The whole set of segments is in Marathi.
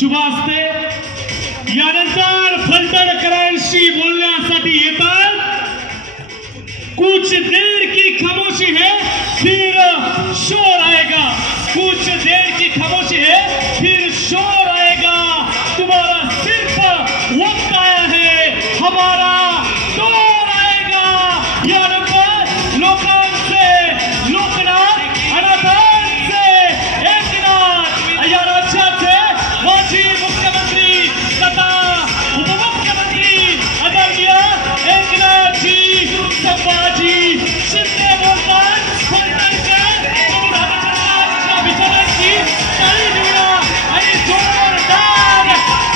शुभ असते। यानंतर फलटणकरांशी बोलण्यासाठी येतात। कुछ देर की खामोशी है फिर शोर आएगा, कुछ देर की खामोशी है फिर शोर आएगा। तुम्हारा सिर्फ वक्त आया है, हमारा दौर आएगा। यानंतर लोकांचे लोकनाथ, अनाथांचे एकनाथ या राज्याचे माजी मुख्यमंत्री तथा उपमुख्यमंत्री आदरणीय एकनाथजी संभाजी शिंदे बोलतात। फलटणकर विचारांची टाळी देऊया आणि जोरदार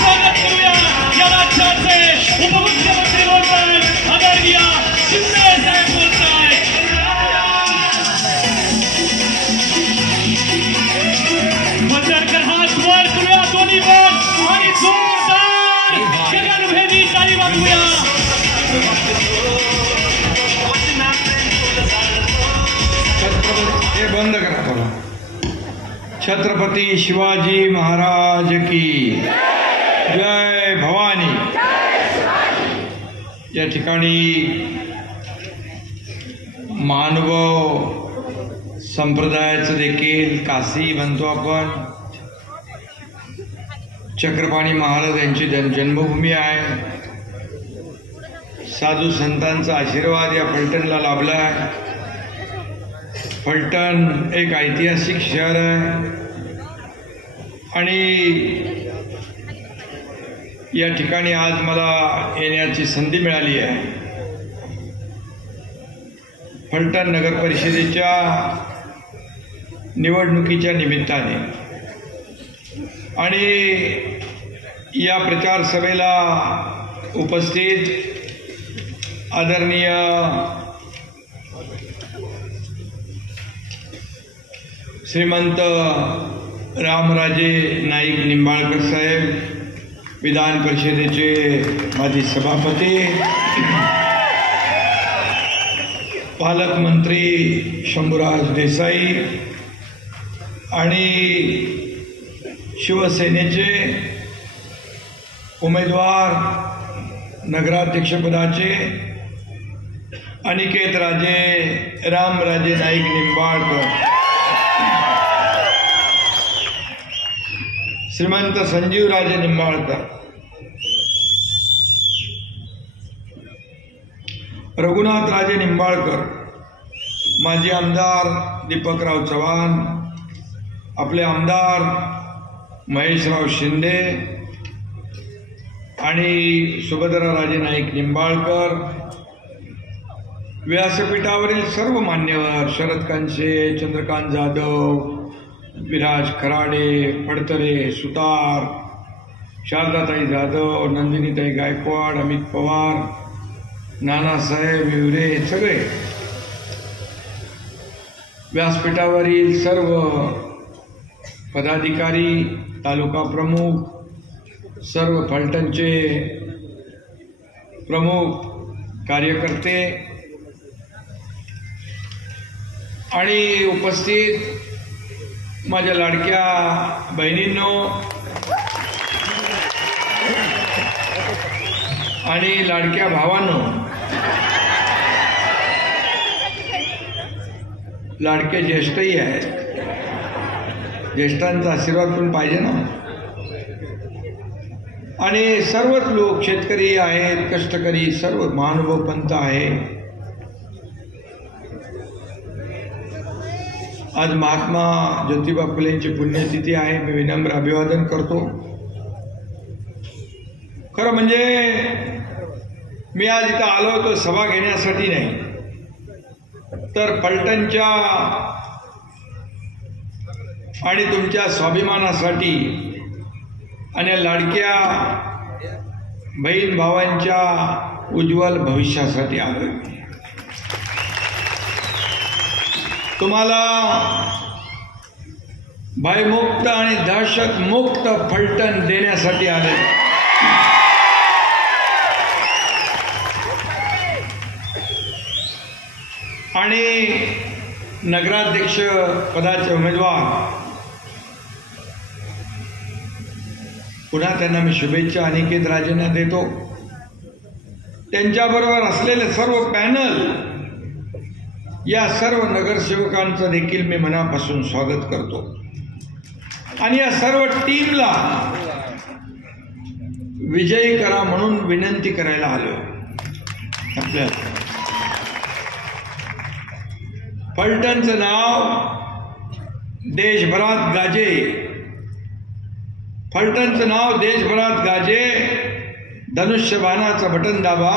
स्वागत करूया। या राज्याचे उपमुख्यमंत्री बोलतात, आदरणीय शिंदे साहेब बोलतायत। फलटणकर हात वर करूया दोन्ही पण आणि जोरदार गगनभेदी टाळी वाजवूया। हे बंद करा थोडा। छत्रपती शिवाजी महाराज की जय भवानी। या ठिकाणी मानव संप्रदायाचं देखील काशी म्हणतो आपण, चक्रपाणी महाराज यांची जन्मभूमी आहे। साधू संतांचा आशीर्वाद या फलटणला लाभला आहे। फलटण एक ऐतिहासिक शहर आहे आणि या ठिकाणी आज मला येण्याची संधी मिळाली आहे। फलटण नगर परिषदेच्या निवडणुकीच्या निमित्ताने आणि या प्रचार सभेला उपस्थित आदरणीय श्रीमंत रामराजे नाईक निंबाळकर साहेब, विधान परिषदेचे माजी सभापती, पालकमंत्री शंभूराज देसाई आणि शिवसेनेचे उमेदवार नगराध्यक्षपदाचे अनिकेत राजे रामराजे नाईक निंबाळकर, श्रीमंत संजीवराजे निंबाळकर, रघुनाथराजे निंबाळकर, माजी आमदार दीपकराव चव्हाण, आपले आमदार महेशराव शिंदे आणि सुभद्राराजे नाईक निंबाळकर, व्यासपीठावरील सर्व मान्यवर शरद कांचे, चंद्रकांत जाधव, विराज खराडे, फडतरे, सुतार, शारदाताई जाधव, नंदिनीताई गायकवाड, अमित पवार, नानासाहेब विवरे, सगळे व्यासपीठावरील सर्व पदाधिकारी, तालुका प्रमुख, सर्व फलटणचे प्रमुख कार्यकर्ते आणि उपस्थित माझ्या लाडक्या बहिणींनो आणि लाडक्या भावांनो, लाडके ज्येष्ठही आहेत, ज्येष्ठांचा आशीर्वाद पण पाहिजे ना। आणि सर्वच लोक शेतकरी आहेत, कष्टकरी, सर्व महानुभाव पंथ आहे। आज महात्मा ज्योतिबा फुलेंची पुण्यतिथी आहे, मी विनम्र अभिवादन करतो। खरं म्हणजे मी आज इथं आलो होतो सभा घेण्यासाठी नाही, तर फलटणच्या आणि तुमच्या स्वाभिमानासाठी आणि लाडक्या बहीण भावांच्या उज्ज्वल भविष्यासाठी आलो। तुम्हाला भयमुक्त आणि दहशतमुक्त फलटण देण्यासाठी आले। आणि नगराध्यक्ष पदाचे उमेदवार पुन्हा त्यांना मी शुभेच्छा अनिकेत राजेंना देतो. त्यांच्याबरोबर असलेले सर्व पॅनल, या सर्व नगरसेवकांचं देखील मी मनापासून स्वागत करतो आणि या सर्व टीमला विजयी करा म्हणून विनंती करायला आलोय. आपल्याला फलटणचं नाव देशभरात गाजे, फलटणचं नाव देशभरात गाजे. धनुष्यबाणाचं बटन दाबा,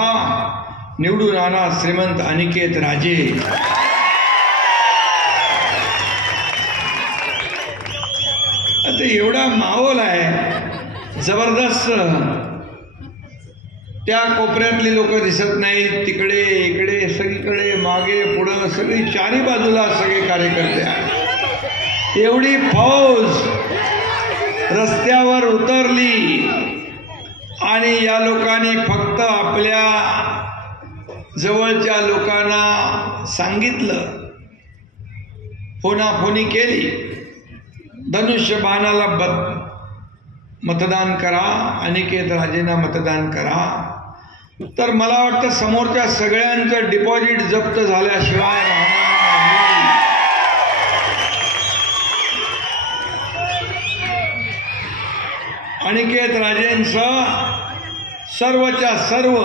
निवडून आणा श्रीमंत अनिकेत राजे. आता एवढा माहोल आहे जबरदस्त. त्या कोपऱ्यातली लोक दिसत नाहीत, तिकडे इकडे सगळीकडे मागे पुढं सगळी चारी बाजूला सगळे कार्यकर्ते आहेत. एवढी फौज रस्त्यावर उतरली आणि या लोकांनी फक्त आपल्या जवळच्या लोकांना सांगितलं, फोनाफोनी केली, धनुष्यबाणाला मतदान करा, अनिकेत राजेंना मतदान करा. तर मला वाटतं समोरच्या सगळ्यांचं डिपॉझिट जप्त झाल्याशिवाय राहणार नाही. अनिकेत राजेंसह सर्वच्या सर्व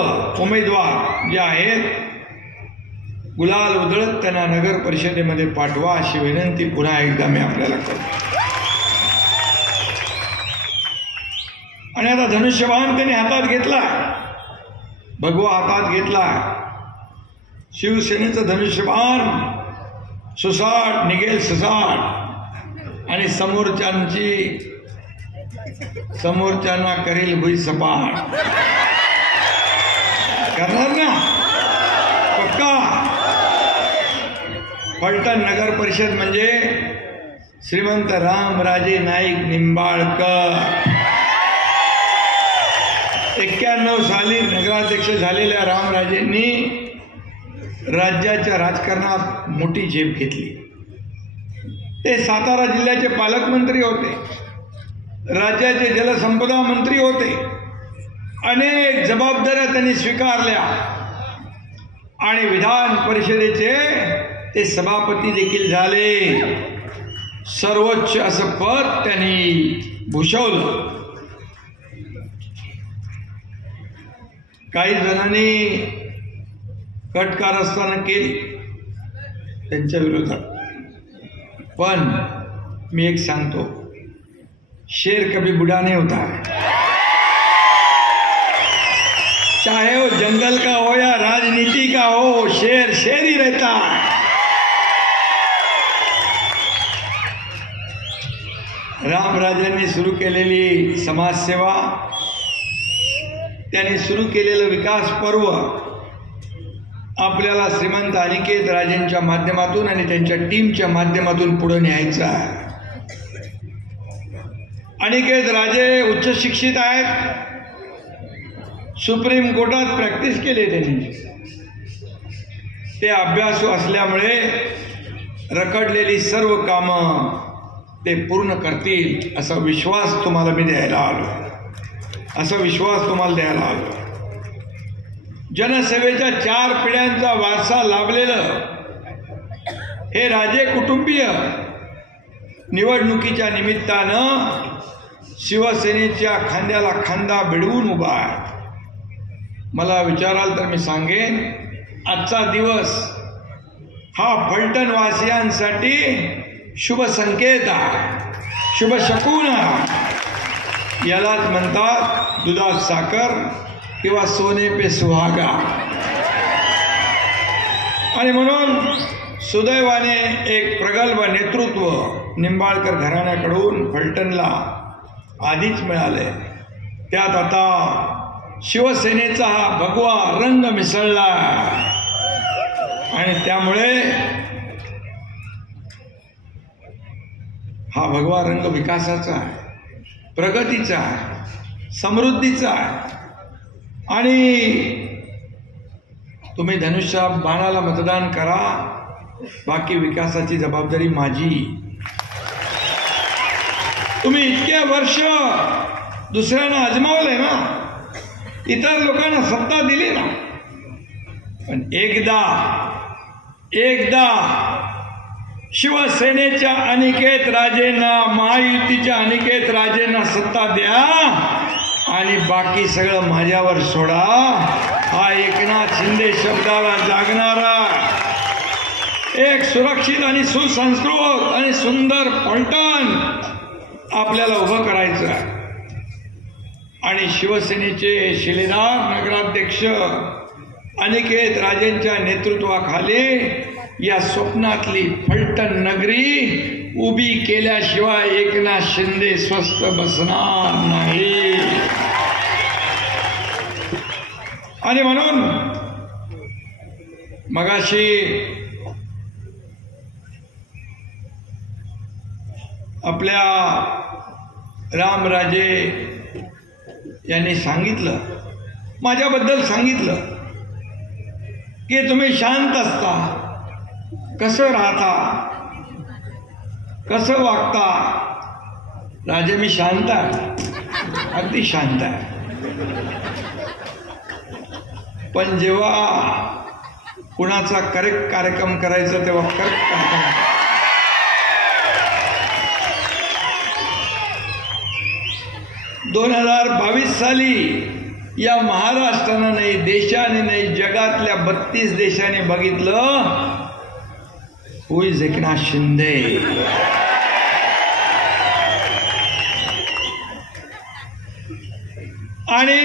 उमेदवार जे आहेत गुलाल उधळत त्यांना नगर परिषदेमध्ये पाठवा अशी विनंती पुन्हा एकदा मी आपल्याला करतो. आणि आता धनुष्यबाण त्यांनी हातात घेतला, भगवा हातात घेतला. शिवसेनेचं धनुष्यबाण सुसाट निघेल सुसाट आणि समोरच्यांना करेल भुई सपाट. करणार ना पक्का. फलटण नगर परिषद म्हणजे श्रीमंत रामराजे नाईक निंबाळकर. 91 साली नगराध्यक्ष झालेल्या रामराजेंनी राज्याच्या राजकारणात मोठी झेप घेतली. ते सातारा जिल्ह्याचे पालकमंत्री होते, राज्याचे जलसंपदा मंत्री होते. अनेक जबाबदाऱ्या त्यांनी स्वीकारल्या आणि विधान परिषदेचे ते सभापती देखील झाले. सर्वोच्च असं पद त्यांनी भूषवलं. काही जणांनी कटकारस्थानं केली त्यांच्या विरोधात, पण मी एक सांगतो, शेर कभी बुढ़ा नहीं होता है. चाहे वो जंगल का हो या राजनीति का हो, शेर शेर ही रहता है. रामराजांनी सुरू केलेली समाजसेवा, त्यांनी सुरू केलेलं विकास पर्व आपल्याला श्रीमंत अनिकेत राजेंच्या माध्यमातून आणि त्यांच्या टीमच्या माध्यमातून पुढे न्यायचं आहे. अनिकेत राजे उच्च शिक्षित आहेत, सुप्रीम कोर्टात प्रॅक्टिस केली त्यांनी. ते अभ्यासू असल्यामुळे रखडलेली सर्व कामं ते पूर्ण करतील असा विश्वास तुम्हाला मी द्यायला आलो, असा विश्वास तुम्हाला द्यायला आलो. जनसेवेच्या 4 पिढ्यांचा वारसा लाभलेलं हे राजे कुटुंबीय निवडणुकीच्या निमित्तानं शिवसेनेच्या खांद्याला खांदा भिडवून उभा आहे. मला विचाराल तर मी सांगेन, आजचा दिवस हा फलटणवासियांसाठी शुभ संकेत आहे, शुभ शकून आहे. यालाच म्हणतात दुधात साखर किंवा सोने पे सुहागा. आणि म्हणून सुदैवाने एक प्रगल्भ नेतृत्व निंबाळकर घराण्याकडून फलटणला आधीच मिळाले. त्यात आता शिवसेनेचा हा भगवा रंग मिसळला आणि त्यामुळे हा भगवा रंग विकासाचा आहे, प्रगतीचा आहे, समृद्धीचा आहे. आणि तुम्ही धनुष्य बाणाला मतदान करा, बाकी विकासाची जबाबदारी माझी. तुम्ही इतके वर्ष दुसऱ्यांना आजमावलंय ना, इतर लोकांना सत्ता दिली ना, पण एकदा शिवसेनेच्या अनिकेत राजेंना, महायुतीच्या अनिकेत राजेंना सत्ता द्या आणि बाकी सगळं माझ्यावर सोडा. हा एकनाथ शिंदे शब्दाला जागणारा एक सुरक्षित आणि सुसंस्कृत आणि सुंदर पलटण आपल्याला उभं करायचं आहे. आणि शिवसेनेचे शिलेदार नगराध्यक्ष अनिकेत राजेंच्या नेतृत्वाखाली या स्वप्नातली फलटण नगरी उभी केल्याशिवाय एकनाथ शिंदे स्वस्थ बसणार नाही. आणि म्हणून मगाशी आपल्या रामराजे यांनी सांगितलं, माझ्याबद्दल सांगितलं की तुम्ही शांत असता, कसं राहता, कसं वागता. राजे मी शांत आहे, अगदी शांत आहे, पण जेव्हा कुणाचा करेक्ट कार्यक्रम करायचा तेव्हा करेक्ट कार्यक्रम. 2022 साली या महाराष्ट्रानं नाही, देशाने नाही, जगातल्या 32 देशाने बघितलं हु इज एकनाथ शिंदे. आणि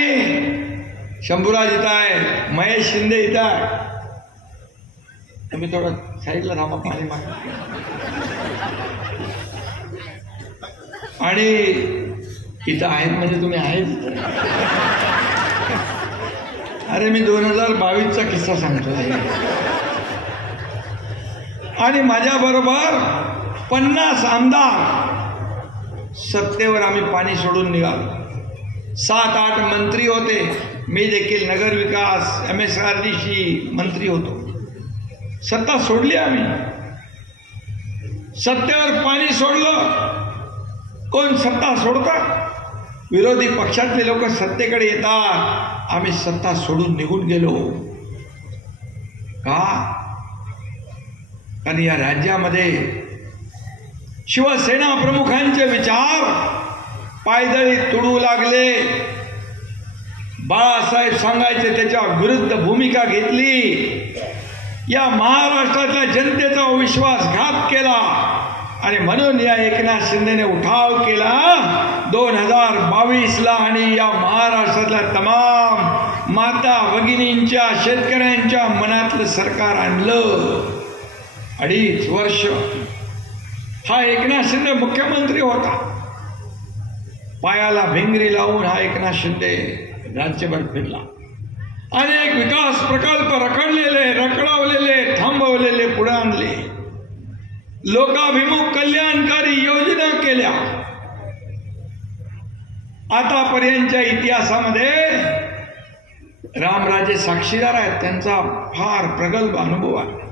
शंभूराज इथं आहे, महेश शिंदे इथं आहे. तुम्ही थोडं साईडला थांबा, पाणी मागा. आणि इथं आहेत म्हणजे तुम्ही आहेत. अरे मी 2022चा किस्सा सांगतो. आणि माझ्याबरोबर 50 आमदार सत्तेवर आम्ही पाणी सोडून निघालो. 7-8 मंत्री होते, मी देखील नगर विकास MSRDC मंत्री होतो. सत्ता सोडली आम्ही, सत्तेवर पाणी सोडलं. कोण सत्ता सोडतात? विरोधी पक्षातले लोक सत्तेकडे येतात, आम्ही सत्ता सोडून निघून गेलो. का? कारण या राज्यामध्ये शिवसेना प्रमुखांचे विचार पायदळी तुडू लागले. बाळासाहेब सांगायचे त्याच्या विरुद्ध भूमिका घेतली. या महाराष्ट्रातल्या जनतेचा विश्वासघात केला आणि म्हणून या एकनाथ शिंदेने उठाव केला 2022ला आणि या महाराष्ट्रातल्या तमाम माता भगिनींच्या, शेतकऱ्यांच्या मनातलं सरकार आणलं. 2.5 वर्ष हा एकनाथ शिंदे मुख्यमंत्री होता. पायाला भिंगरी लावून हा एकनाथ शिंदे राज्यभर फिरला. अनेक विकास प्रकल्प रखडलेले, रखडवलेले, थांबवलेले पुढे आणले. लोकाभिमुख कल्याणकारी योजना केल्या. आतापर्यंतच्या इतिहासामध्ये रामराजे साक्षीदार आहेत, त्यांचा फार प्रगल्भ अनुभव आहे.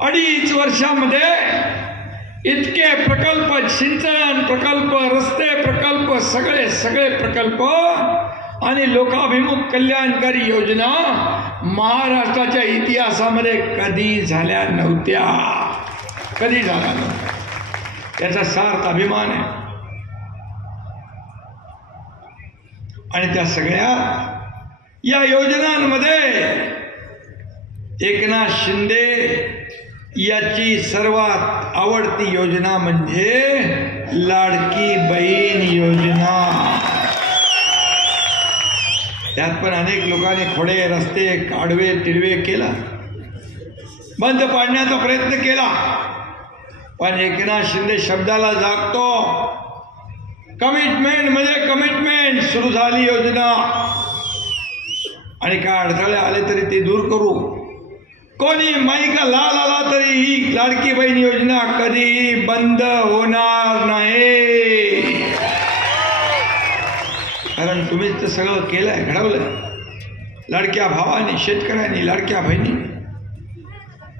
2.5 वर्षामध्ये इतके प्रकल्प, सिंचन प्रकल्प, रस्ते प्रकल्प, सगळे प्रकल्प आणि लोकाभिमुख कल्याणकारी योजना महाराष्ट्राच्या इतिहासामध्ये कधी झाल्या नव्हत्या, कधी झाला नव्हता. त्याचा सार्थ अभिमान आहे. आणि त्या सगळ्या या योजनांमध्ये एकनाथ शिंदे याची सर्वात आवडती योजना म्हणजे लाडकी बहीण योजना. त्यात पण अनेक लोकांनी खोडे, रस्ते, काढवे, तिडवे केला, बंद पाडण्याचा प्रयत्न केला. पण एकनाथ शिंदे शब्दाला जागतो. कमिटमेंट म्हणजे कमिटमेंट. सुरू झाली योजना आणि काय अडथळे आले तरी ते दूर करू. कोणी माईका लाल आला तरी ही लाडकी बहीण योजना कधीही बंद होणार नाही. कारण तुम्हीच तर सगळं केलंय, घडवलंय. लाडक्या भावानी, शेतकऱ्यांनी, लाडक्या बहिणी.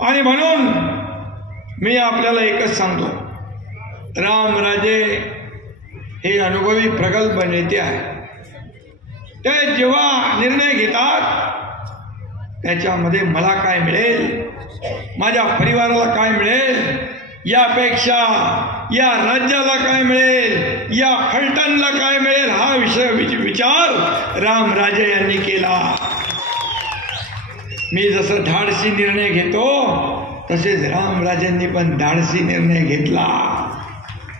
आणि म्हणून मी आपल्याला एकच सांगतो, रामराजे हे अनुभवी प्रगल्भ नेते आहे. ते जेव्हा निर्णय घेतात त्याच्यामध्ये मला काय मिळेल, माझ्या परिवाराला काय मिळेल, यापेक्षा या राज्याला काय मिळेल, या फलटणला काय मिळेल, हा विचार रामराजे यांनी केला. मी जसं धाडसी निर्णय घेतो तसेच रामराजेंनी पण धाडसी निर्णय घेतला.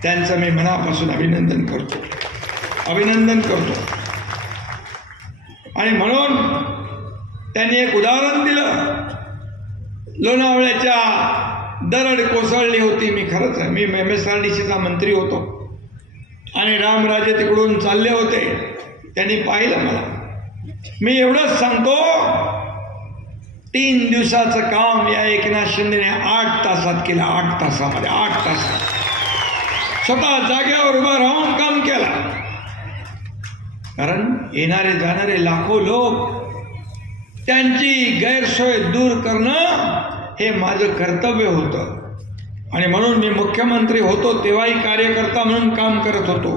त्यांचं मी मनापासून अभिनंदन करतो. आणि म्हणून त्यांनी एक उदाहरण दिलं. लोणावळ्याच्या दरड कोसळली होती. मी MSRDCचा मंत्री होतो आणि रामराजे तिकडून चालले होते. त्यांनी पाहिलं मला. मी एवढंच सांगतो, 3 दिवसाचं काम या एकनाथ शिंदेने 8 तासात केलं. 8 तासामध्ये 8 तासात स्वतः जागेवर उभं राहून काम केलं. कारण येणारे जाणारे लाखो लोक, त्यांची गैरसोय दूर करणं हे माझं कर्तव्य होतं. आणि म्हणून मी मुख्यमंत्री होतो तेव्हाही कार्यकर्ता म्हणून काम करत होतो.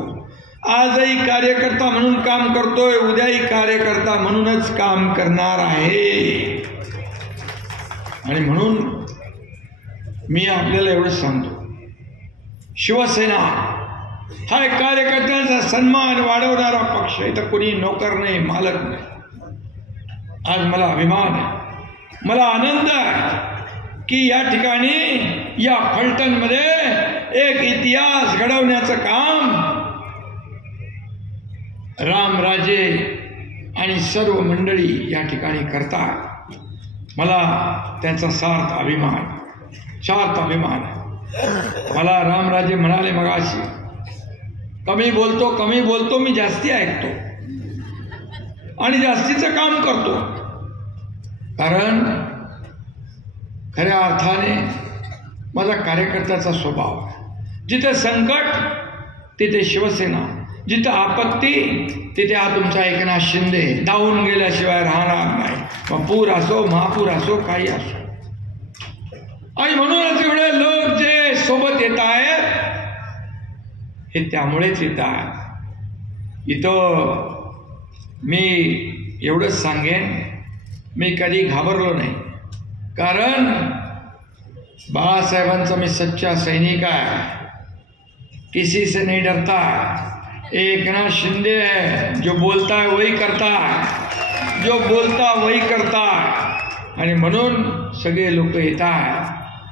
आजही कार्यकर्ता म्हणून काम करतोय, उद्याही कार्यकर्ता म्हणूनच काम करणार आहे. आणि म्हणून मी आपल्याला एवढंच सांगतो, शिवसेना हा एक कार्यकर्त्यांचा सन्मान वाढवणारा पक्ष. इथं कोणी नोकर नाही, मालक नाही. आज मला अभिमान आहे, मला आनंद आहे की या ठिकाणी या फलटणमध्ये एक इतिहास घडवण्याचं काम रामराजे आणि सर्व मंडळी या ठिकाणी करतात. मला त्यांचा सार्थ अभिमान आहे. मला रामराजे म्हणाले मगाशी, कमी बोलतो मी जास्ती ऐकतो आणि जास्तीचं काम करतो. कारण खऱ्या अर्थाने माझा कार्यकर्त्याचा स्वभाव आहे. जिथे संकट तिथे शिवसेना, जिथे आपत्ती तिथे हा तुमचा एकनाथ शिंदे धावून गेल्याशिवाय राहणार नाही. मग पूर असो, महापूर असो, काही असो. आणि म्हणूनच एवढे लोक जे सोबत येत आहेत हे त्यामुळेच येत आहेत. इथं मी एवढंच सांगेन, मी कधी घाबरलो नाही. कारण बाळासाहेबांचा मी सच्चा सैनिक आहे, किसी से नहीं डरता. एकनाथ शिंदे है, जो बोलता है वही करता है, जो बोलता वही करता. आणि म्हणून सगळे लोक येत आहेत,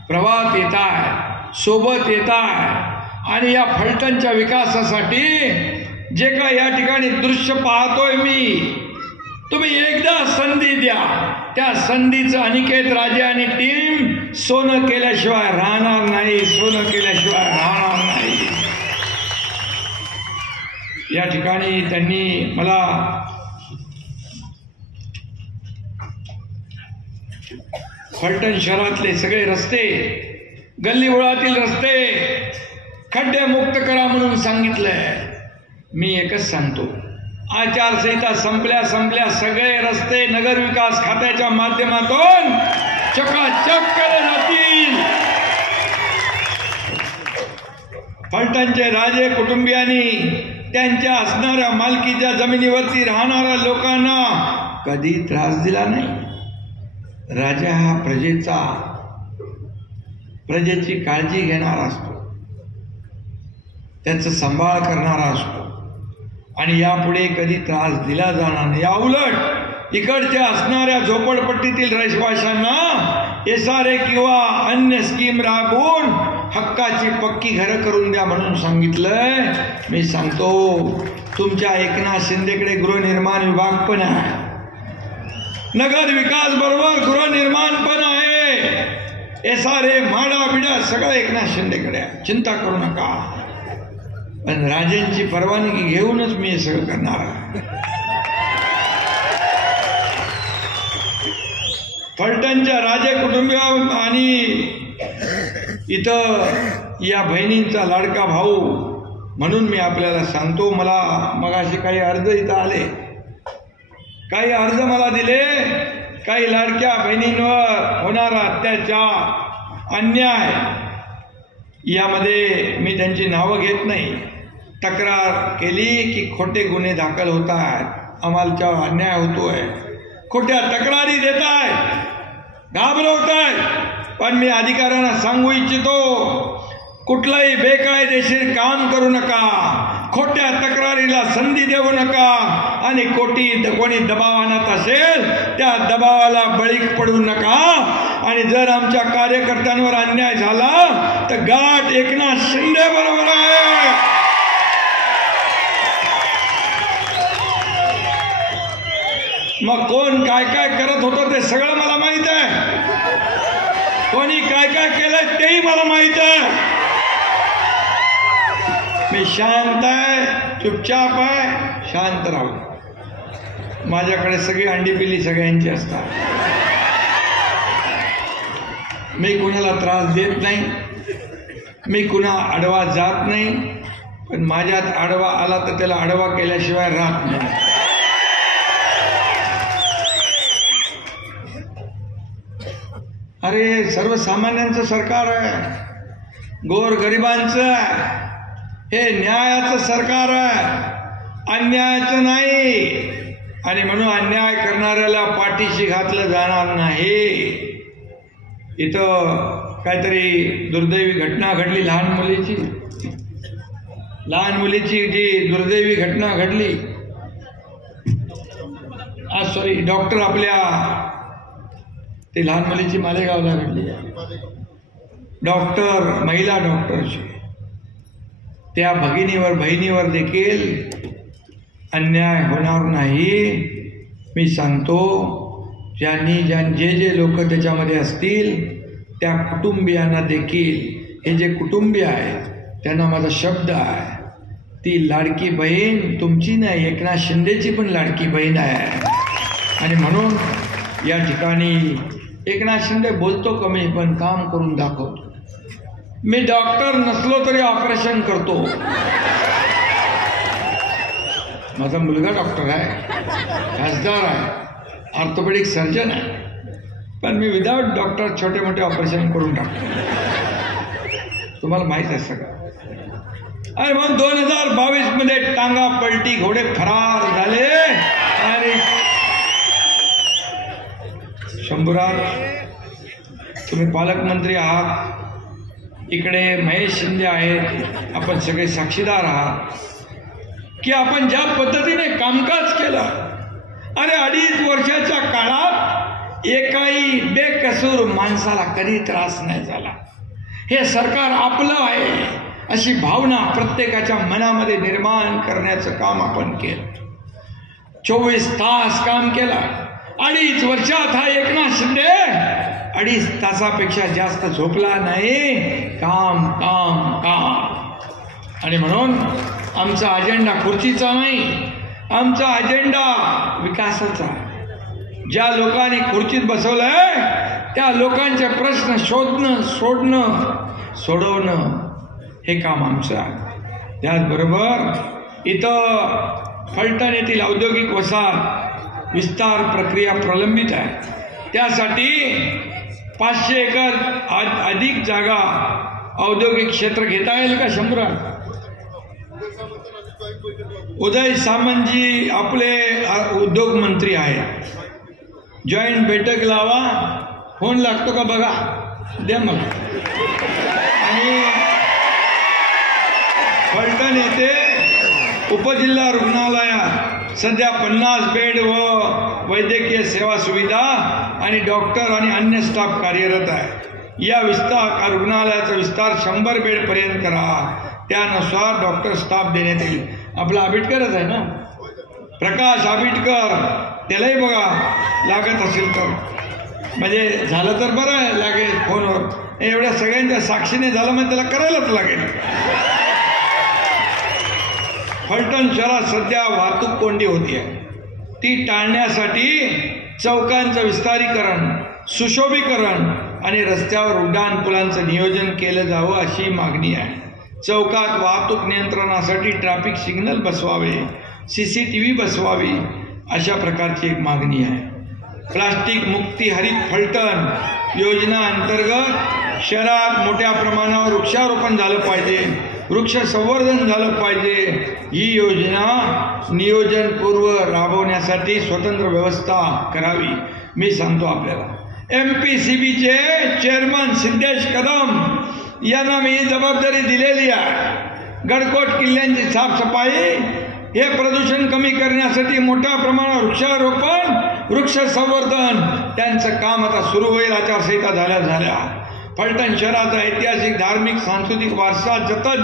प्रवाहात येत आहेत, सोबत येत आहेत. आणि या फलटणच्या विकासासाठी जे काय या ठिकाणी दृश्य पाहतोय मी, तुम्ही एकदा संधी द्या. त्या संधीचं अनिकेत राजे आणि टीम सोनं केल्याशिवाय राहणार नाही. या ठिकाणी त्यांनी मला फलटण शहरातले सगळे रस्ते, गल्लीबोळातील रस्ते खड्डे मुक्त करा म्हणून सांगितलंय. मी एकच सांगतो, आचारसंहिता संपल्या सगळे रस्ते नगरविकास खात्याच्या माध्यमातून चकाचक केले जातील. फलटणचे राजे कुटुंबियांनी त्यांच्या असणाऱ्या मालकीच्या जमिनीवरती राहणाऱ्या लोकांना कधी त्रास दिला नाही. राजा हा प्रजेची काळजी घेणारा असतो, त्यांचा सांभाळ करणारा असतो आणि यापुढे कधी त्रास दिला जाणार नाही. याउलट इकडच्या असणाऱ्या झोपडपट्टीतील रहिवाशांना SRA किंवा अन्य स्कीम राबवून हक्काची पक्की घरं करून द्या म्हणून सांगितलंय. मी सांगतो, तुमच्या एकनाथ शिंदेकडे गृहनिर्माण विभाग पण आहे, नगर विकास बरोबर गृहनिर्माण पण आहे, SRA म्हाडा बिडा सगळं एकनाथ शिंदेकडे आहे. चिंता करू नका. पण राजेंची परवानगी घेऊनच मी हे सगळं करणार आहे. फलटणच्या राजे कुटुंबीय आणि इथं या बहिणींचा लाडका भाऊ म्हणून मी आपल्याला सांगतो, मला मगाशी काही अर्ज इथं आले, काही अर्ज मला दिले, काही लाडक्या बहिणींवर होणारा अत्याचार, अन्याय, यामध्ये मी त्यांची नावं घेत नाही. तक्रार केली की खोटे गुन्हे दाखल होत आहेत, आम्हाला अन्याय होतोय, खोट्या तक्रारी देत आहेत, घाबरवत आहेत. पण मी अधिकाऱ्यांना सांगू इच्छितो, कुठलाही बेकायदेशीर काम करू नका, खोट्या तक्रारीला संधी देऊ नका आणि कोणी दबाव आणत असेल त्या दबावाला बळी पडू नका. आणि जर आमच्या कार्यकर्त्यांवर अन्याय झाला तर गाठ एकनाथ शिंदे बरोबर आहे. मग कोण काय काय करत होतं ते सगळं मला माहित आहे, कोणी काय काय केलं तेही मला माहित आहे. मी शांत आहे, चुपचाप आहे, शांत राहू. माझ्याकडे सगळी अंडी पिली सगळ्यांची असतात. मी कुणाला त्रास देत नाही, मी कुणा आडवा जात नाही, पण माझ्यात आडवा आला तर त्याला आडवा केल्याशिवाय राहत नाही. अरे सर्वसामान्यांचं सरकार आहे, गोरगरिबांचं, हे न्यायाचं सरकार आहे, अन्यायाचं नाही. आणि म्हणून अन्याय करणाऱ्याला पाठीशी घातलं जाणार नाही. इथं काहीतरी दुर्दैवी घटना घडली, लहान मुलीची जी दुर्दैवी घटना घडली. डॉक्टर आपल्या ते लहान मुलीची मालेगावला घडली, डॉक्टर, महिला डॉक्टरची. त्या बहिणीवर देखील अन्याय होणार नाही. मी सांगतो, जे लोक त्याच्यामध्ये असतील त्या कुटुंबियांना देखील, हे जे कुटुंबीय आहेत त्यांना माझा शब्द आहे, ती लाडकी बहीण तुमची नाही, एकनाथ शिंदेची पण लाडकी बहीण आहे. आणि म्हणून या ठिकाणी एकनाथ शिंदे बोलतो कमी पण काम करून दाखवतो. मी डॉक्टर नसलो तरी ऑपरेशन करतो. माझा मुलगा डॉक्टर आहे, खासदार आहे, ऑर्थोपेडिक सर्जन आहे, पण मी विदाउट डॉक्टर छोटे मोठे ऑपरेशन करून टाकतो. तुम्हाला माहीत आहे सगळं. आणि मग 2022 मध्ये टांगा पलटी, घोडे फरार झाले. आणि शंभूराज, तुम्ही पालकमंत्री आहात, इकडे महेश शिंदे आहेत, आपण सगळे साक्षीदार आहात की आपण ज्या पद्धतीने कामकाज केलं. अरे 2.5 वर्षाच्या काळात एकाही बेकसूर माणसाला कधी त्रास नाही झाला. हे सरकार आपलं आहे अशी भावना प्रत्येकाच्या मनामध्ये निर्माण करण्याचं काम आपण केलं. 24 तास काम केलं. 2.5 वर्षात हा एकनाथ शिंदे 2.5 तासापेक्षा जास्त झोपला नाही. काम काम काम. आणि म्हणून आमचा अजेंडा खुर्चीचा नाही, आमचा अजेंडा विकासाचा. ज्या लोकांनी खुर्चीत बसवलंय त्या लोकांचे प्रश्न शोधणं, सोडवणं हे काम आमचं आहे. त्याचबरोबर इथं फलटण येथील औद्योगिक वसाहत विस्तार प्रक्रिया प्रलंबित आहे. त्यासाठी 500 एकर अधिक जागा औद्योगिक क्षेत्र घेता येईल का? शंभरात उदय सामंतजी आपले उद्योग मंत्री आहेत. जॉईंट बैठक लावा. फोन लागतो का बघा, द्या मग. आणि फलटण येथे उपजिल्हा रुग्णालयात सध्या 50 बेड व वैद्यकीय सेवा सुविधा आणि डॉक्टर आणि अन्य स्टाफ कार्यरत आहे. या रुग्णालयाचा विस्तार 100 बेड पर्यंत करा. त्यानुसार डॉक्टर स्टाफ देण्यात येईल. आपला आबिटकरच आहे ना, प्रकाश आबिटकर, त्यालाही बघा लागत असेल तर. म्हणजे झालं तर बरं आहे, लागेल फोनवर. एवढ्या सगळ्यांच्या साक्षीने झालं म्हणजे त्याला करायलाच लागेल. फलटण शहरात सध्या वाहतूक कोंडी होती आहे. ती टाळण्यासाठी चौकांचं विस्तारीकरण, सुशोभीकरण आणि रस्त्यावर उड्डाणपुलांचं नियोजन केलं जावं अशी मागणी आहे. चौकात वाहतूक नियंत्रणासाठी ट्रॅफिक सिग्नल बसवावे, CCTV बसवावी अशा प्रकारची एक मागणी आहे. प्लास्टिक मुक्ती हरित फलटण योजना अंतर्गत शहरात मोठ्या प्रमाणावर वृक्षारोपण झालं पाहिजे. वृक्ष संवर्धन झालं पाहिजे. ही योजना नियोजनपूर्व राबवण्यासाठी स्वतंत्र व्यवस्था करावी. मी सांगतो आपल्याला, MPCBचे चेअरमन सिद्धेश कदम यांना मी जबाबदारी दिलेली आहे. गडकोट किल्ल्यांची साफसफाई, हे प्रदूषण कमी करण्यासाठी मोठ्या प्रमाणात वृक्षारोपण, वृक्ष संवर्धन त्यांचं काम आता सुरू होईल. आचारसंहिता झाल्या फलटण शहराचा ऐतिहासिक धार्मिक सांस्कृतिक वारसा जतन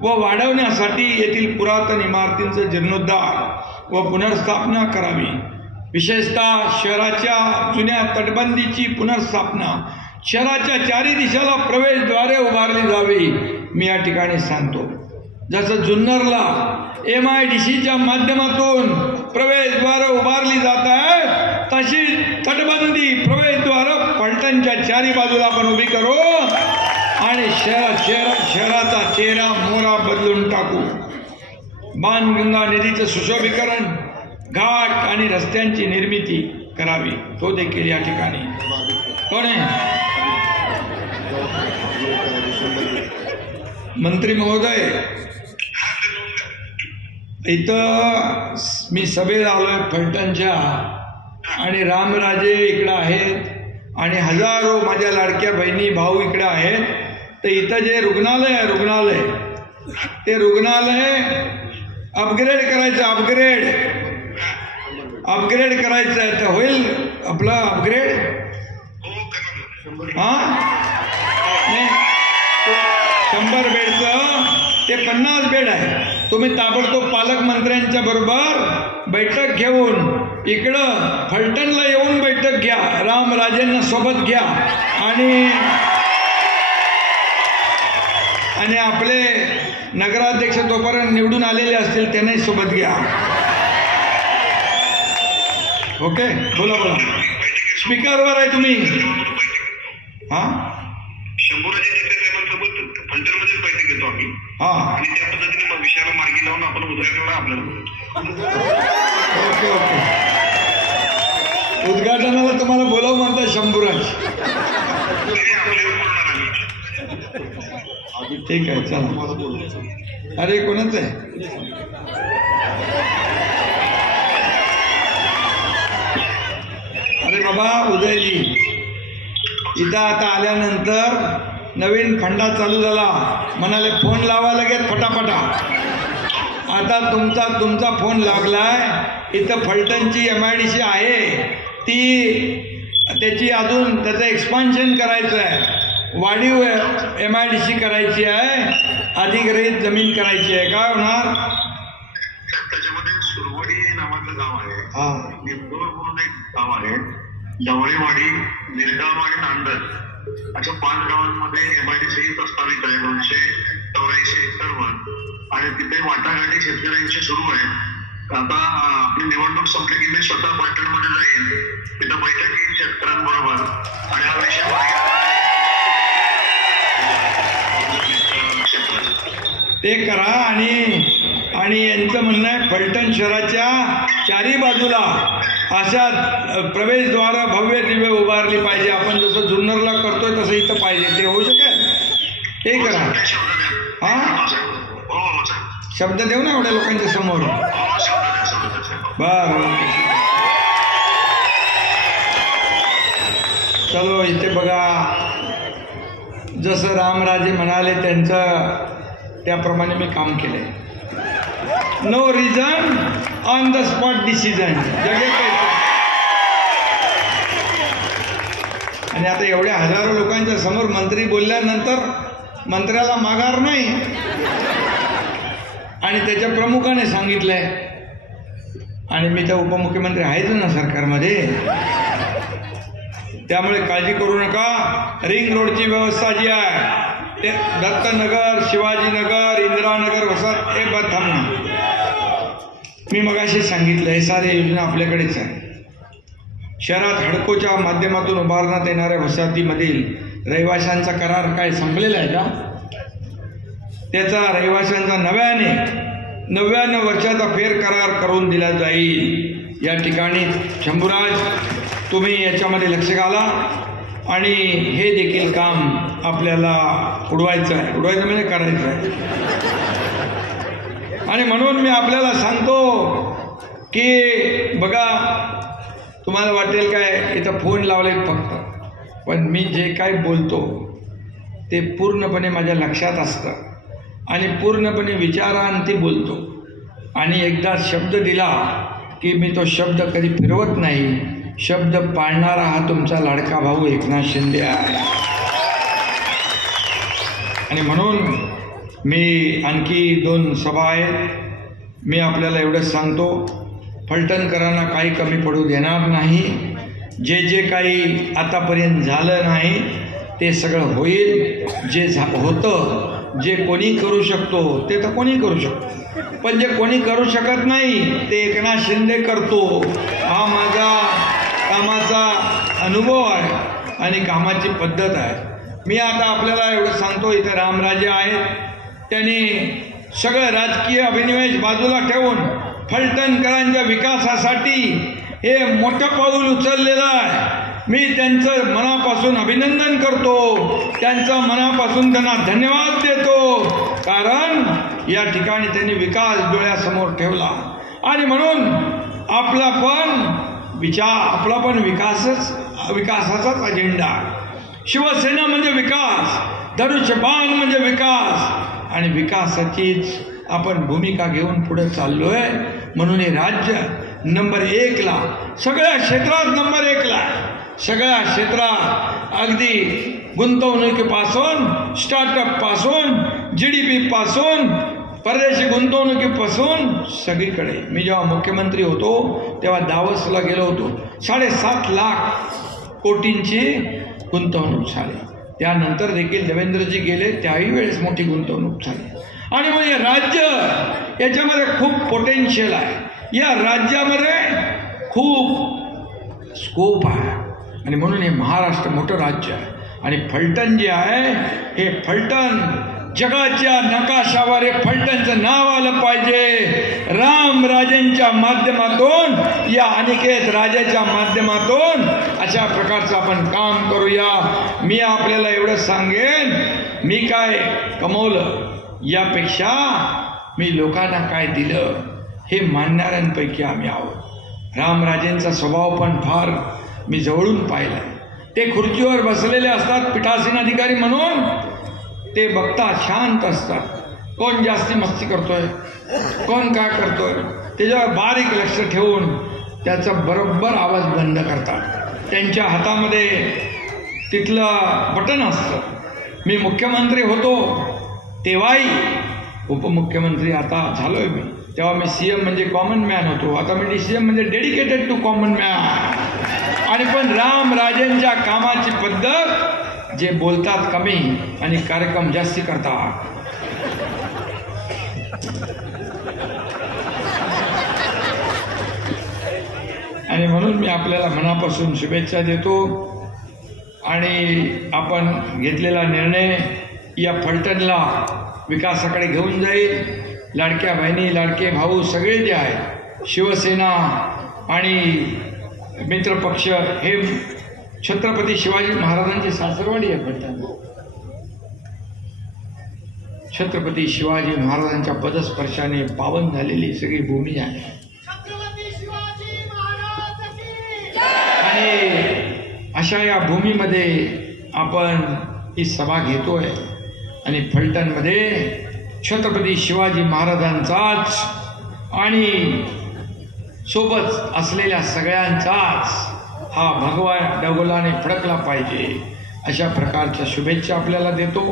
व वाढवण्यासाठी येथील पुरातन इमारतींचं जीर्णोद्धार व पुनर्स्थापना करावी. विशेषतः शहराच्या जुन्या तटबंदीची पुनर्स्थापना, शहराच्या चारी दिशेला प्रवेशद्वारे उभारली जावी. मी या ठिकाणी सांगतो, जसं जुन्नरला MIDCच्या माध्यमातून प्रवेशद्वार उभारली जात आहेत, तशी तटबंदी प्रवेशद्वार फलटणच्या चारी बाजूला आपण उभी करू आणि शहराचा चेहरा मोहरा बदलून टाकू. बाणगंगा नदीचं सुशोभीकरण, घाट आणि रस्त्यांची निर्मिती करावी. तो देखील या ठिकाणी कोण आहे? मंत्री महोदय, इथं मी सभेला आलोय फलटणच्या आणि रामराजे इकडं आहेत आणि हजारो माझ्या लाडक्या बहिणी भाऊ इकडं आहेत. तर इथं जे रुग्णालय ते रुग्णालय अपग्रेड करायचं, अपग्रेड करायचं आहे. तर होईल आपलं अपग्रेड? हां, 100 बेडचं ते 50 बेड आहे. तुम्ही ताबडतोब पालकमंत्र्यांच्या बरोबर बैठक घेऊन इकडं फलटणला येऊन बैठक घ्या, रामराजेंना सोबत घ्या आणि आपले नगराध्यक्ष तोपर्यंत निवडून आलेले असतील त्यांनाही सोबत घ्या. ओके, बोला. स्पीकरवर आहे तुम्ही? हां, फलटणमध्ये बैठक घेतो आम्ही. आणि त्या पद्धतीने विषयाला मार्गी लावून आपण उद्घाटनाला आपल्याला. ओके. उद्घाटनाला तुम्हाला बोलावं म्हणतात शंभूराज. ठीक आहे, चला. अरे कोणाच आहे? अरे बाबा उदयजी, इथं आता आल्यानंतर नवीन खंडा चालू झाला, म्हणाले फोन लावा लगेच फटाफटा. आता तुमचा फोन लागलाय. इथं फलटणची MIDC आहे, त्याची अजून त्याचं एक्सपान्शन करायचं आहे, वाढीव MIDC करायची आहे, अधिग्रहित जमीन करायची आहे. काय होणार? त्याच्यामध्ये सुरवडी नावाचं गाव आहे, निमदोर म्हणून एक गाव आहे, जवळेवाडी, निरगाव आणि नांदर अशा 5 गावांमध्ये MIDC प्रस्तावित आहे. 284 एकरवर आणि तिथे वाटाघाटी शेतकऱ्यांची सुरू आहे. आता आपली निवडणूक संपली की मी स्वतः फलटणमध्ये जाईल, तिथं बैठक घेईन शेतकऱ्यांबरोबर आणि हा विषय ते करा. आणि यांचं म्हणणं आहे फलटण शहराच्या चारी बाजूला अशा प्रवेशद्वार भव्य दिव्य उभारली पाहिजे. आपण जसं जुन्नरला करतोय तसं इथं पाहिजे. ते होऊ शकेल? ते करा. हां, शब्द देऊ ना एवढ्या लोकांच्या समोर. बरं, चलो. इथे बघा, जसं रामराजे म्हणाले त्यांचं त्याप्रमाणे मी काम केलंय. No reason on the spot decision. आणि आता एवढ्या हजारो लोकांच्या समोर मंत्री बोलल्यानंतर मंत्र्याला माघार नाही. आणि त्याच्या प्रमुखाने सांगितलंय, आणि मी तर उपमुख्यमंत्री आहेच ना सरकारमध्ये, त्यामुळे काळजी करू नका. रिंग रोडची व्यवस्था जी आहे ते दत्तनगर, शिवाजीनगर, इंदिरानगर, वसाहत हे बंद थांबणार. मी मगाशी सांगितलं हे सारे योजना आपल्याकडेच आहे. शहरात हडकोच्या माध्यमातून उभारण्यात येणाऱ्या वसाहतीमधील रहिवाशांचा करार काय संपलेला आहे का? त्याचा रहिवाशांचा 99 वर्षाचा फेर करार करून दिला जाईल. या ठिकाणी शंभूराज तुम्ही याच्यामध्ये लक्ष घाला. आणि हे देखील काम आपल्याला उडवायचं आहे. उडवायचं म्हणजे करायचं आहे. आणि म्हणून मी आपल्याला सांगतो की बघा, तुम्हाला वाटेल काय इथं फोन लावलेत फक्त, पण मी जे काही बोलतो ते पूर्णपणे माझ्या लक्षात असतं आणि पूर्णपणे विचारांती बोलतो. आणि एकदा शब्द दिला की मी तो शब्द कधी फिरवत नाही. शब्द पाळणारा हा तुमचा लाडका भाऊ एकनाथ शिंदे आहे. आणि म्हणून मी आणखी 2 सभा आहेत. मी आपल्याला एवढंच सांगतो, फलटणकरांना काही कमी पडू देणार नाही. जे जे काही आतापर्यंत झालं नाही ते सगळं होईल. जे होतं, जे कोणी करू शकतो ते तर कोणी करू शकतो, पण जे कोणी करू शकत नाही ते एकनाथ शिंदे करतो. हा माझा कामाचा अनुभव आहे आणि कामाची पद्धत आहे. मी आता आपल्याला एवढं सांगतो, इथे रामराजे आहेत, त्यांनी सगळं राजकीय अभिनिवेश बाजूला ठेवून फलटणकरांच्या विकासासाठी हे मोठं पाऊल उचललेलं आहे. मी त्यांचं मनापासून अभिनंदन करतो, त्यांचा मनापासून त्यांना धन्यवाद देतो, कारण या ठिकाणी त्यांनी विकास डोळ्यासमोर ठेवला. आणि म्हणून आपला पण विकासाचाच अजेंडा. शिवसेना म्हणजे विकास, धनुष्यबाण म्हणजे विकास, आणि विकासाचीच आपण भूमिका घेऊन पुढे चाललोय. म्हणून हे राज्य नंबर 1ला, सगळ्या क्षेत्रात नंबर 1ला आहे. सगळ्या क्षेत्रात, अगदी गुंतवणुकीपासून, स्टार्टअप पासून, GDP पासून, परदेशी गुंतवणुकीपासून सगळीकडे. मी जेव्हा मुख्यमंत्री होतो तेव्हा दावोसला गेलो होतो. 7.5 लाख कोटींची गुंतवणूक झाली. त्यानंतर देखील देवेंद्रजी गेले, त्याही वेळेस मोठी गुंतवणूक झाली. आणि मग हे राज्य, याच्यामध्ये खूप पोटेन्शियल आहे. या राज्यामध्ये खूप स्कोप आहे. आणि म्हणून हे महाराष्ट्र मोठं राज्य आहे. आणि फलटण जे आहे, हे फलटण जगाच्या नकाशावर हे फलटणचं नाव आलं पाहिजे. रामराजेंच्या माध्यमातून, या अनिकेत राजाच्या माध्यमातून अशा प्रकारचं आपण काम करूया. मी आपल्याला एवढं सांगेन, मी काय कमवलं यापेक्षा मी लोकांना काय दिलं हे मानणाऱ्यांपैकी आम्ही आहोत. रामराजेंचा स्वभाव पण फार मी जवळून पाहिला आहे. ते खुर्चीवर बसलेले असतात पीठासीन अधिकारी म्हणून, ते बघतात, शांत असतात. कोण जास्ती मस्ती करतोय, कोण काय करतोय, त्याच्यावर बारीक लक्ष ठेवून त्याचा बरोबर आवाज बंद करतात. त्यांच्या हातामध्ये तिथलं बटन असतं. मी मुख्यमंत्री होतो तेव्हाही, उपमुख्यमंत्री आता झालोय मी, तेव्हा मी CM म्हणजे कॉमन मॅन होतो. आता मी DCM म्हणजे डेडिकेटेड टू कॉमन मॅन. आणि पण रामराजेंच्या कामाची पद्धत, जे बोलतात कमी आणि कार्यक्रम जास्ती करतात. आणि म्हणून मी आपल्याला मनापासून शुभेच्छा देतो. आणि आपण घेतलेला निर्णय या फलटणला विकासाकडे घेऊन जाईल. लाडक्या बहिणी, लाडके भाऊ सगळे जे आहेत, शिवसेना आणि मित्रपक्ष, हे छत्रपती शिवाजी महाराजांची सासरवाडी आहे फलटण. छत्रपती शिवाजी महाराजांच्या पदस्पर्शाने पावन झालेली सगळी भूमी आहे. आणि अशा या भूमीमध्ये आपण ही सभा घेतोय. आणि फलटणमध्ये छत्रपती शिवाजी महाराजांचाच आणि सोबत असलेल्या सगळ्यांचाच हा भगवा डगोलाने फडकला पाहिजे, अशा प्रकारच्या शुभेच्छा आपल्याला देतो.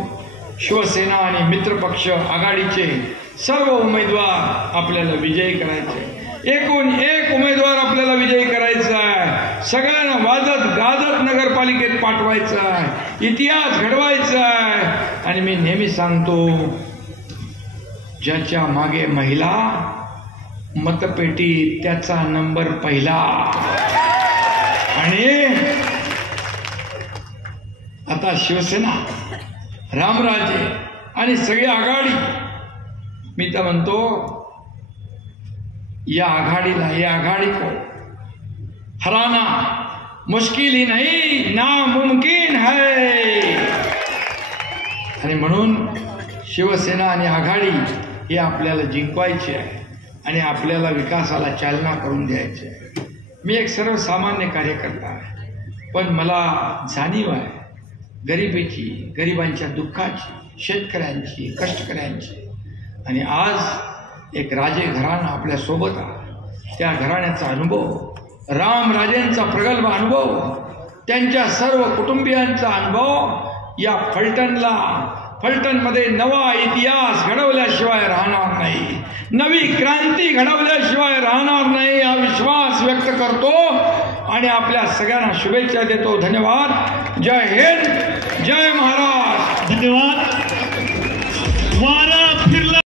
शिवसेना आणि मित्रपक्ष आघाडीचे सर्व उमेदवार आपल्याला विजयी करायचे. एकूण एक उमेदवार आपल्याला विजयी करायचा आहे. सगळ्यांना वाजत गाजत नगरपालिकेत पाठवायचं आहे. इतिहास घडवायचा आहे. आणि मी नेहमी सांगतो, ज्याच्या मागे महिला, मतपेटी त्याचा नंबर पहिला. आणि आता शिवसेना, रामराजे आणि सगळी आघाडी, मी तर म्हणतो या आघाडीला, या आघाडी को हराना मुश्किल ही नहीं, नामुमकिन है. आणि म्हणून शिवसेना आणि आघाडी हे आपल्याला जिंकवायची आहे आणि आपल्याला विकासाला चालना करून द्यायची आहे. मी एक सर्वसामान्य कार्यकर्ता आहे, पण मला जाणीव आहे गरिबीची, गरिबांच्या दुःखाची, शेतकऱ्यांची, कष्टकऱ्यांची. आणि आज एक राजे घराणं आपल्यासोबत आहे. त्या घराण्याचा अनुभव, रामराजेंचा प्रगल्भ अनुभव, त्यांच्या सर्व कुटुंबियांचा अनुभव या फलटणमध्ये नवा इतिहास घडवल्याशिवाय राहणार नाही, नवी क्रांती घडवल्याशिवाय राहणार नाही हा विश्वास व्यक्त करतो आणि आपल्या सगळ्यांना शुभेच्छा देतो. धन्यवाद. जय हिंद, जय महाराष्ट्र. धन्यवाद. वारा